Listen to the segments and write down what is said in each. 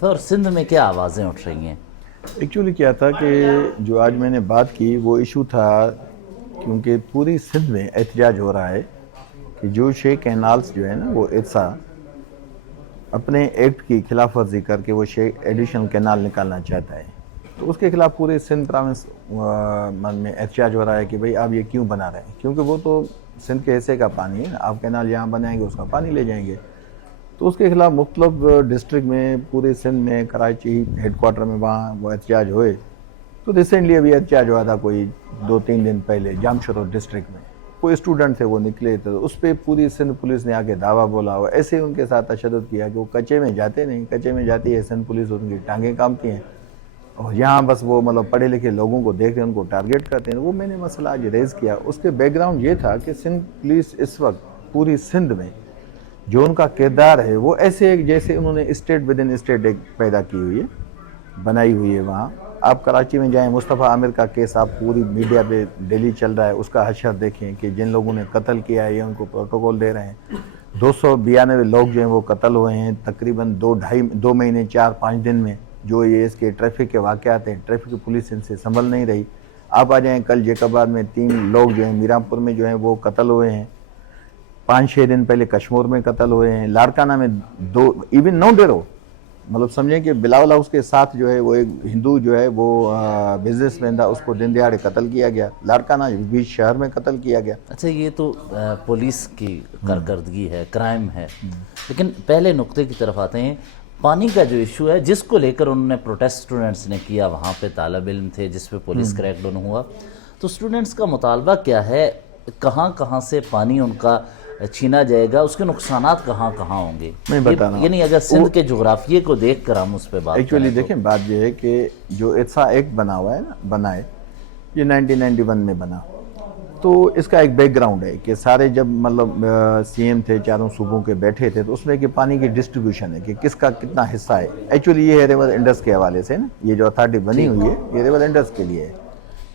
तरफ है और सिंध में क्या आवाज़ें उठ रही हैं? एक्चुअली क्या था कि जो आज मैंने बात की वो इशू था, क्योंकि पूरी सिंध में एहतजाज हो रहा है कि जो 6 कैनाल्स जो है ना, वो इत्सा अपने एक्ट की खिलाफ वर्जी करके वो 6 एडिशनल कैनाल निकालना चाहता है। तो उसके खिलाफ पूरे सिंध प्रोविंस मन में एहतजाज हो रहा है कि भाई आप ये क्यों बना रहे हैं, क्योंकि वो तो सिंध के हिस्से का पानी है, आप कैनाल यहाँ बनाएंगे उसका पानी ले जाएंगे। तो उसके खिलाफ मुख्तलिफ डिस्ट्रिक्ट में, पूरे सिंध में, कराची हेडक्वार्टर में वहाँ वो एहतजाज हुए। तो रिसेंटली अभी एहतजाज हुआ था कोई 2-3 दिन पहले जामशोरो डिस्ट्रिक्ट में, कोई स्टूडेंट थे वो निकले थे, तो उस पर पूरी सिंध पुलिस ने आके दावा बोला और ऐसे ही उनके साथ तशद्दुद किया कि वो कच्चे में जाते नहीं, कच्चे में जाती है सिंध पुलिस, उनकी टांगें कामती हैं और यहाँ बस वो मतलब पढ़े लिखे लोगों को देख के उनको टारगेट करते हैं। वो मैंने मसला आज रेज़ किया। उसके बैकग्राउंड ये था कि सिंध पुलिस इस वक्त पूरी सिंध में जो उनका किरदार है वो ऐसे जैसे उन्होंने स्टेट विद इन स्टेट एक पैदा की हुई है, बनाई हुई है। वहाँ आप कराची में जाएं, मुस्तफ़ा आमिर का केस आप पूरी मीडिया पे डेली चल रहा है, उसका हशर देखें कि जिन लोगों ने कत्ल किया है ये उनको प्रोटोकॉल दे रहे हैं। 292 लोग जो हैं वो कत्ल हुए हैं तकरीबन 2 महीने 4-5 दिन में। जो ये इसके ट्रैफिक के वाक़यात हैं, ट्रैफिक पुलिस इनसे संभल नहीं रही। आप आ जाएँ, कल जैकबाद में 3 लोग जो हैं मीरापुर में जो हैं वो कत्ल हुए हैं। 5-6 दिन पहले कश्मीर में कत्ल हुए हैं। लाड़काना में 2, इवन 9 डेरो, मतलब समझें कि बिलावल हाउस के साथ जो है वो एक हिंदू जो है वो बिजनेसमैन था, उसको दिन दिहाड़े कत्ल किया गया। लाड़काना बीच शहर में कत्ल किया गया। अच्छा, ये तो पुलिस की कारकर्दगी है, क्राइम है, लेकिन पहले नुक्ते की तरफ आते हैं। पानी का जो इशू है जिसको लेकर उन्होंने प्रोटेस्ट स्टूडेंट्स ने किया, वहाँ पे तालिब इल्म थे जिस पे पुलिस क्रैकडाउन हुआ, तो स्टूडेंट्स का मुतालबा क्या है, कहाँ कहाँ से पानी उनका छीना जाएगा, उसके नुकसानात कहाँ कहाँ होंगे? मैं बता रहा हूँ, यानी अगर सिंध के जोग्राफिए को देख कर हम उस पर बात एक्चुअली देखें, बात यह है कि जो इत्सा एक्ट बना हुआ है ना, बनाए ये 1991 में बना, तो इसका एक बैकग्राउंड है कि सारे जब मतलब सीएम थे चारों सूबों के बैठे थे, तो उसमें कि पानी की डिस्ट्रीब्यूशन है कि किसका कितना हिस्सा है। एक्चुअली ये है रिवर इंडस के हवाले से ना, ये जो अथॉरिटी बनी हुई है ये रिवर इंडस के लिए है।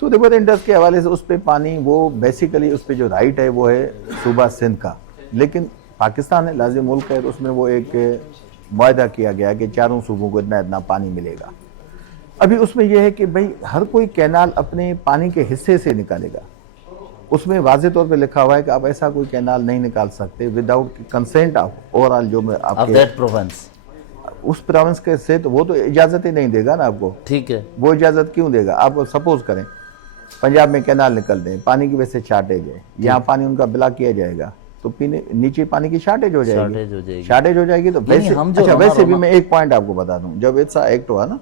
तो रिवर इंडस के हवाले से उस पर पानी, वो बेसिकली उस पर जो राइट है वो है सूबा सिंध का, लेकिन पाकिस्तान है, लाजिम मुल्क है, तो उसमें वो एक वायदा किया गया कि चारों सूबों को इतना इतना पानी मिलेगा। अभी उसमें यह है कि भाई हर कोई कैनाल अपने पानी के हिस्से से निकालेगा। उसमें वाज़े तौर पे लिखा हुआ है कि आप ऐसा कोई कैनाल नहीं निकाल सकते विदाउट कंसेंट ऑफ ओवरऑल जो आपके प्रोविंस, उस प्रोविंस के से, तो वो तो इजाज़त ही नहीं देगा ना आपको। ठीक है, वो इजाज़त क्यों देगा? आप सपोज करें पंजाब में कैनाल निकल दें, पानी की वजह से शार्टेज है, यहाँ पानी उनका ब्लॉक किया जाएगा तो पीने नीचे पानी की शार्टेज हो जाएगी, शार्टेज हो जाएगी। तो वैसे अच्छा, वैसे भी मैं एक पॉइंट आपको बता दूं, जब ऐसा एक्ट हुआ ना,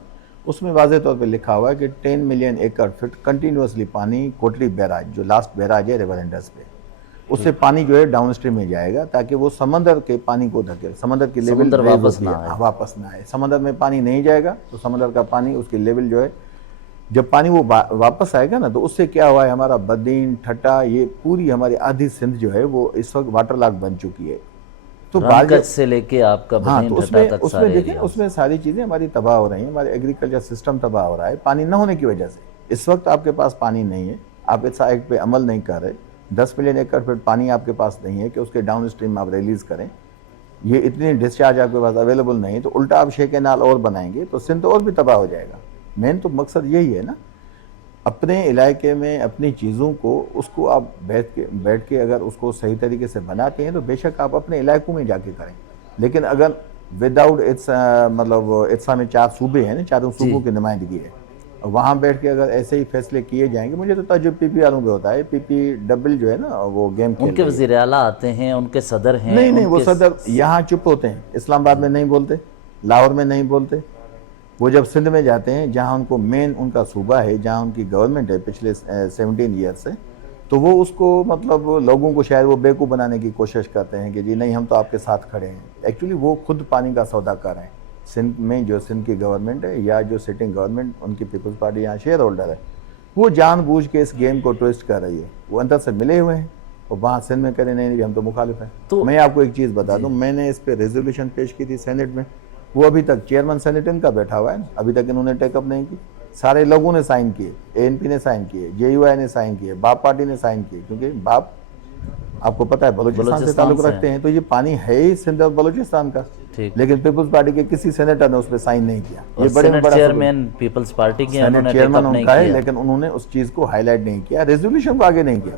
उसमें वाज़े तौर पे लिखा हुआ है कि 10 मिलियन एकड़ फीट कंटिन्यूसली पानी कोटरी बैराज, जो लास्ट बैराज है रिवर इंडस पे, उससे पानी जो है डाउन स्ट्रीम में जाएगा ताकि वो समंदर के पानी को धकेले, समंदर की लेवल वापस ना आए। समंदर में पानी नहीं जाएगा तो समंदर का पानी, उसकी लेवल जो है, जब पानी वो वापस आएगा ना, तो उससे क्या हुआ है, हमारा बदीन, ठट्टा, ये पूरी हमारी आधी सिंध जो है वो इस वक्त वाटर लॉक बन चुकी है। तो रामगढ़ से लेके आपका हाँ, तो उसमें देखें, उसमें सारी चीज़ें हमारी तबाह हो रही हैं, हमारे एग्रीकल्चर सिस्टम तबाह हो रहा है पानी न होने की वजह से। इस वक्त आपके पास पानी नहीं है, आप इस एक्ट पे अमल नहीं कर रहे। 10 मिलियन एकड़ फीट पानी आपके पास नहीं है कि उसके डाउन स्ट्रीम आप रिलीज़ करें, ये इतनी डिस्चार्ज आपके पास अवेलेबल नहीं है, तो उल्टा आप 6 कैनाल और बनाएंगे तो सिंध और भी तबाह हो जाएगा। मेन तो मकसद यही है ना, अपने इलाके में अपनी चीज़ों को, उसको आप बैठ के अगर उसको सही तरीके से बनाते हैं तो बेशक आप अपने इलाकों में जाके करें, लेकिन अगर विदाउट मतलब इत्सा में 4 सूबे हैं ना, चारों सूबों की नुमाइंदगी है, वहाँ बैठ के अगर ऐसे ही फैसले किए जाएंगे, मुझे तो तजुब पीपी वालों पे होता है, पीपी डबल जो है ना वो गेम खेल, उनके वज़ीर आला आते हैं, उनके सदर हैं, नहीं वो सदर यहाँ चुप होते हैं, इस्लामाबाद में नहीं बोलते, लाहौर में नहीं बोलते। वो जब सिंध में जाते हैं जहाँ उनको मेन उनका सूबा है, जहाँ उनकी गवर्नमेंट है पिछले 17 ईयर से, तो वो उसको मतलब लोगों को शायद वो बेवकूफ़ बनाने की कोशिश करते हैं कि जी नहीं हम तो आपके साथ खड़े हैं। एक्चुअली वो खुद पानी का सौदा कर रहे हैं। सिंध में जो सिंध की गवर्नमेंट है या जो सिटिंग गवर्नमेंट, उनकी पीपल्स पार्टी यहाँ शेयर होल्डर है, वो जानबूझ के इस गेम को ट्विस्ट कर रही है। वो अंदर से मिले हुए हैं और वहाँ सिंध में करें नहीं हम तो मुखालिफ हैं। तो मैं आपको एक चीज़ बता दूँ, मैंने इस पर रेजोल्यूशन पेश की थी सेनेट में, वो अभी तक चेयरमैन सेनेट इनका बैठा हुआ है, अभी तक इन्होंने टेकअप नहीं की। सारे लोगों ने साइन किए, एएनपी ने साइन किए, जेयूआई ने साइन किए, बाप पार्टी ने साइन किए, क्योंकि बाप आपको पता है बलूचिस्तान से ताल्लुक रखते हैं, तो ये पानी है ही सिंध और बलूचिस्तान का। ठीक। लेकिन पीपल्स पार्टी के किसी सेनेटर ने उस पर साइन नहीं किया। और ये बड़े में सेनेट बड़ा चेयरमैन पीपल्स पार्टी के हैं, सेनेट उन्होंने चेयरमैन पिकअप नहीं उनका है, किया। लेकिन उन्होंने उस चीज़ को हाईलाइट नहीं किया, रेजोल्यूशन को आगे नहीं किया।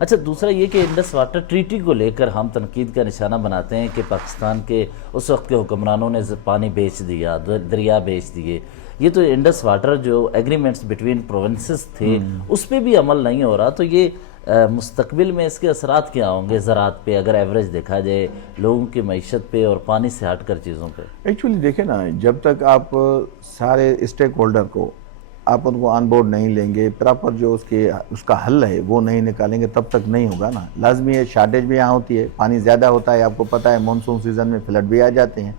अच्छा, दूसरा ये कि इंडस वाटर ट्रीटी को लेकर हम तनकीद का निशाना बनाते हैं कि पाकिस्तान के उस वक्त के हुक्मरानों ने पानी बेच दिया, दरिया बेच दिए। ये तो इंडस वाटर जो एग्रीमेंट्स बिटवीन प्रोविंसेस थे उस पर भी अमल नहीं हो रहा, तो ये मुस्तकबिल में इसके असरात क्या होंगे ज़रात पे, अगर एवरेज देखा जाए लोगों की मईशत पे और पानी से हट कर चीज़ों पे? एक्चुअली देखें ना, जब तक आप सारे स्टेक होल्डर को आप उनको ऑन बोर्ड नहीं लेंगे, प्रॉपर जो उसका हल है वो नहीं निकालेंगे, तब तक नहीं होगा ना। लाजमी है, शार्टेज भी यहाँ होती है, पानी ज़्यादा होता है, आपको पता है मानसून सीज़न में फ्लड भी आ जाते हैं,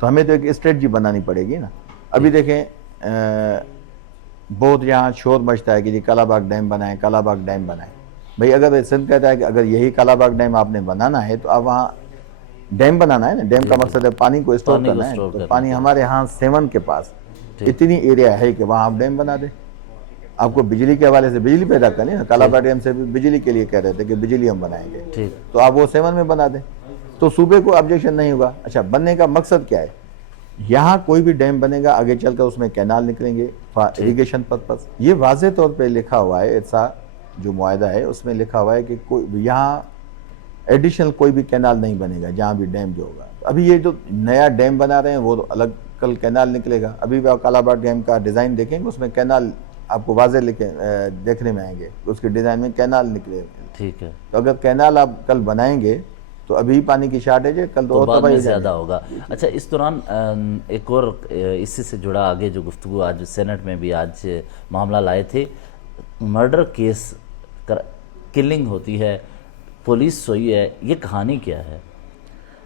तो हमें तो एक स्ट्रेटजी बनानी पड़ेगी ना। अभी देखें बहुत यहाँ शोर मचता है कि जी कालाबाग डैम बनाएं, कालाबाग डैम बनाएं। भाई अगर सिंध कहता है कि अगर यही कालाबाग डैम आपने बनाना है तो आप वहाँ डैम बनाना है ना। डैम का मकसद है पानी को स्टोर करना है, तो पानी हमारे यहाँ सेवन के पास इतनी एरिया है कि वहाँ आप डैम बना दें। आपको बिजली के हवाले से बिजली पैदा करनी है, कालाबाग डैम से भी बिजली के लिए कह रहे थे कि बिजली हम बनाएंगे, तो आप वो सेवन में बना दें, तो सूबे को ऑब्जेक्शन नहीं होगा। अच्छा, बनने का मकसद क्या है? यहाँ कोई भी डैम बनेगा आगे चलकर उसमें कैनाल निकलेंगे फॉर इरिगेशन पर्पस। ये वाज़े तौर पे लिखा हुआ है, ऐसा जो मुआहदा है उसमें लिखा हुआ है कि कोई यहाँ एडिशनल कोई भी कैनाल नहीं बनेगा जहाँ भी डैम जो होगा। अभी ये जो नया डैम बना रहे हैं वो तो अलग कल कैनाल निकलेगा। अभी भी आप कालाबाग डैम का डिज़ाइन देखेंगे, उसमें कैनाल आपको वाजे लिखे देखने में आएंगे, उसके डिज़ाइन में कैनाल निकले। ठीक है, तो अगर कैनाल आप कल बनाएंगे तो अभी पानी की शार्टेज है, कल तो बाद में ज़्यादा होगा। अच्छा, इस दौरान एक और इसी से जुड़ा आगे जो गुफ्तगू आज सेनेट में भी आज मामला लाए थे, मर्डर केस किलिंग होती है, पुलिस सोई है, ये कहानी क्या है?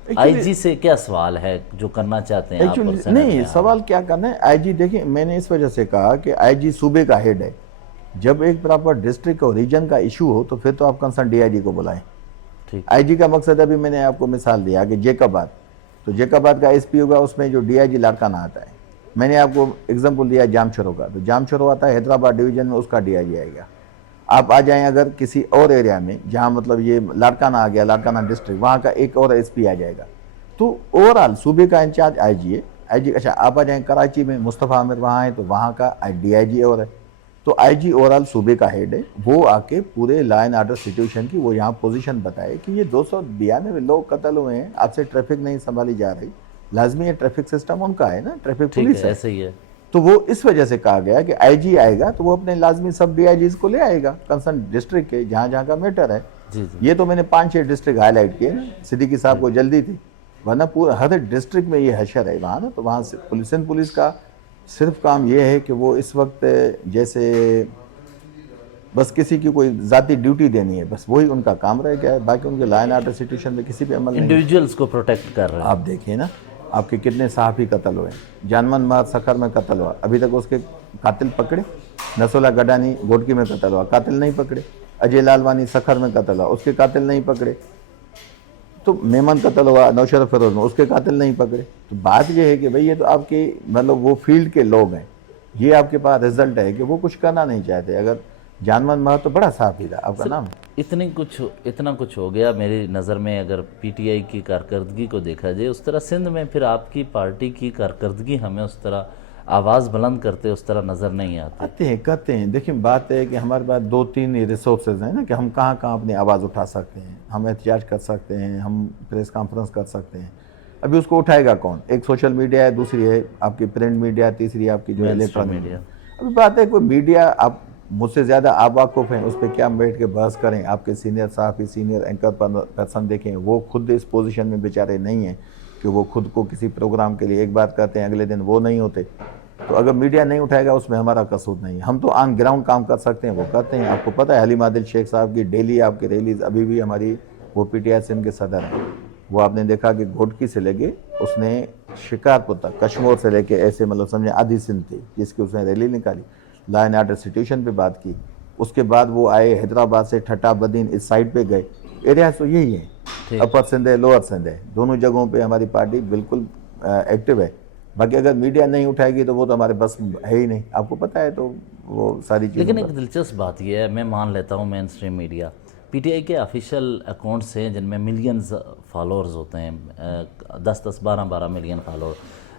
आईजी से क्या सवाल है जो करना चाहते हैं आप? और नहीं, सवाल क्या करना है आईजी, देखिए मैंने इस वजह से कहा कि आईजी सूबे का हेड है। जब एक प्रॉपर डिस्ट्रिक्ट और रीजन का इशू हो तो फिर तो आप कंसर्न डीआईजी को बुलाएं। आईजी का मकसद, अभी मैंने आपको मिसाल दिया कि जैकबाद, तो जैकबाद का एसपी होगा, उसमें जो डीआईजी लाड़काना आता है। मैंने आपको एग्जांपल दिया जामशोरो का, तो जामशोरो आता है हैदराबाद डिवीजन में, उसका डीआईजी आएगा। आप आ जाएं अगर किसी और एरिया में जहां मतलब ये लाड़काना आ गया, लाड़काना डिस्ट्रिक्ट, वहां का एक और एसपी आ जाएगा। तो ओवरऑल सूबे का इंचार्ज आईजी है। आईजी, अच्छा आप आ जाएं कराची में, मुस्तफ़ा आमिर वहाँ है तो वहाँ का डीआईजी और है। तो आईजी ओवरऑल सूबे का हेड है, वो आके पूरे लॉ एंड ऑर्डर सिचुएशन की वो यहाँ पोजीशन बताए कि ये 292 लोग कत्ल हुए हैं, आपसे ट्रैफिक नहीं संभाली जा रही। लाजमी है, ट्रैफिक सिस्टम उनका है ना, ट्रैफिक पुलिस है, ऐसे ही है। तो वो इस वजह से कहा गया कि आईजी आएगा तो वो अपने लाजमी सब डीआईजीज को ले आएगा कंसर्न डिस्ट्रिक्ट के जहाँ जहाँ का मैटर है। ये तो मैंने 5-6 डिस्ट्रिक्ट हाईलाइट किए ना, सिद्दीकी साहब को जल्दी थी, वरना पूरा हर डिस्ट्रिक्ट में ये हशर है वहाँ ना। तो वहाँ से सिंध पुलिस का सिर्फ काम ये है कि वो इस वक्त जैसे बस किसी की कोई जाती ड्यूटी देनी है, बस वही उनका काम रह गया है। बाकी उनके लॉ एंड ऑर्डर सिचुएशन में किसी भी अमल नहीं, इंडिविजुअल्स को प्रोटेक्ट कर रहे हैं। आप देखिए ना, आपके कितने सहाफ़ी कत्ल हुए, जानमन महर सखर में कत्ल हुआ, अभी तक उसके कातिल पकड़े। नसोला गडानी गोडकी में कत्ल हुआ, कातिल नहीं पकड़े। अजय लालवानी सखर में कत्ल हुआ, उसके कातिल नहीं पकड़े। तो मेमन कत्ल हुआ नौशरफ फिरोज में, उसके कातिल नहीं पकड़े। तो बात यह है कि भाई ये तो आपके मतलब वो फील्ड के लोग हैं, ये आपके पास रिजल्ट है कि वो कुछ करना नहीं चाहते। अगर जानमन महर तो बड़ा साफी था, आपका नाम इतना कुछ हो गया मेरी नज़र में। अगर पीटीआई की कारकर्दगी को देखा जाए उस तरह सिंध में, फिर आपकी पार्टी की कारकर्दगी हमें उस तरह आवाज़ बुलंद करते उस तरह नज़र नहीं आते। करते हैं। देखिए बात है कि हमारे पास 2-3 रिसोर्सेज हैं ना कि हम कहाँ कहाँ अपनी आवाज़ उठा सकते हैं। हम एहतजाज कर सकते हैं, हम प्रेस कॉन्फ्रेंस कर सकते हैं। अभी उसको उठाएगा कौन? एक सोशल मीडिया है, दूसरी है आपकी प्रिंट मीडिया, तीसरी आपकी जो इलेक्ट्रॉनिक मीडिया। अभी बात है कोई मीडिया, आप मुझसे ज़्यादा आप वाकुफ़ हैं, उस पर क्या हम बैठ के बहस करें। आपके सीनियर साहब, सीनियर एंकर पर्सन देखें, वो खुद इस पोजीशन में बेचारे नहीं हैं कि वो खुद को किसी प्रोग्राम के लिए एक बात कहते हैं, अगले दिन वो नहीं होते। तो अगर मीडिया नहीं उठाएगा उसमें हमारा कसूर नहीं है। हम तो ऑन ग्राउंड काम कर सकते हैं, वो करते हैं। आपको पता है हलीम आदिल शेख साहब की डेली आपकी रैलीज, अभी भी हमारी वो पीटीआई सिंध के सदर हैं, वो आपने देखा कि घोटकी से लेके उसने शिकारपुर तक, कश्मीर से लेके ऐसे मतलब समझे आधी सिंध थी जिसकी उसने रैली निकाली, लॉ एंड ऑर्डर सिचुएशन पे बात की। उसके बाद वो आए हैदराबाद से ठट्टा बदीन इस साइड पे गए। एरिया तो यही है, अपर सिंध है, लोअर सिंध है, दोनों जगहों पे हमारी पार्टी बिल्कुल एक्टिव है। बाकी अगर मीडिया नहीं उठाएगी तो वो तो हमारे बस है ही नहीं, आपको पता है। तो वो सारी चीज़ें, लेकिन एक दिलचस्प बात यह है, मैं मान लेता हूँ मेन स्ट्रीम मीडिया, पीटीआई के ऑफिशियल अकाउंट्स हैं जिनमें मिलियंस फॉलोअर्स होते हैं, 10-10, 12-12 मिलियन फॉलोअर।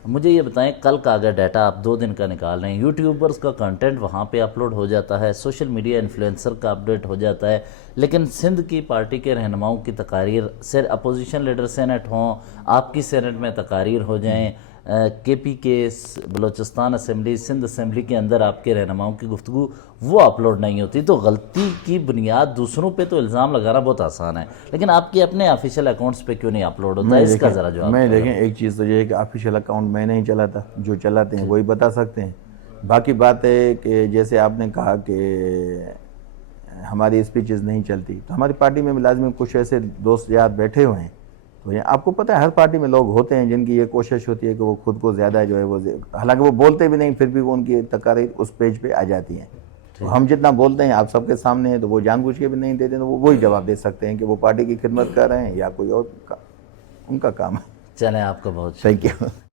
मुझे ये बताएं, कल का अगर डाटा आप 2 दिन का निकाल रहे हैं, यूट्यूबर्स का कंटेंट वहाँ पे अपलोड हो जाता है, सोशल मीडिया इन्फ्लुएंसर का अपडेट हो जाता है, लेकिन सिंध की पार्टी के रहनुमाओं की तकारीर, सिर अपोजिशन लीडर सेनेट हों, आपकी सेनेट में तकारीर हो जाएं, केपी के बलूचिस्तान असम्बली, सिंध असम्बली के अंदर आपके रहनुमाओं की गुफ्तगू वो अपलोड नहीं होती। तो गलती की बुनियाद दूसरों पे तो इल्ज़ाम लगाना बहुत आसान है, लेकिन आपके अपने ऑफिशियल अकाउंट्स पे क्यों नहीं अपलोड होता है, इसका ज़रा जवाब मैं दीजिए। देखें, एक चीज़ तो ये है कि ऑफिशियल अकाउंट मैं नहीं चलाता, जो चलाते हैं वही बता सकते हैं। बाकी बात है कि जैसे आपने कहा कि हमारी स्पीचेस नहीं चलती, तो हमारी पार्टी में भी लाजमी कुछ ऐसे दोस्त यार बैठे हुए हैं। तो ये आपको पता है, हर पार्टी में लोग होते हैं जिनकी ये कोशिश होती है कि वो खुद को ज़्यादा जो है वो, हालांकि वो बोलते भी नहीं, फिर भी वो उनकी तकारीर उस पेज पे आ जाती हैं। तो हम जितना बोलते हैं आप सबके सामने है, तो वो जानबूझ के भी नहीं देते, तो वो वही जवाब दे सकते हैं कि वो पार्टी की खिदमत कर रहे हैं या कोई और उनका काम है। चलें, आपका बहुत थैंक यू।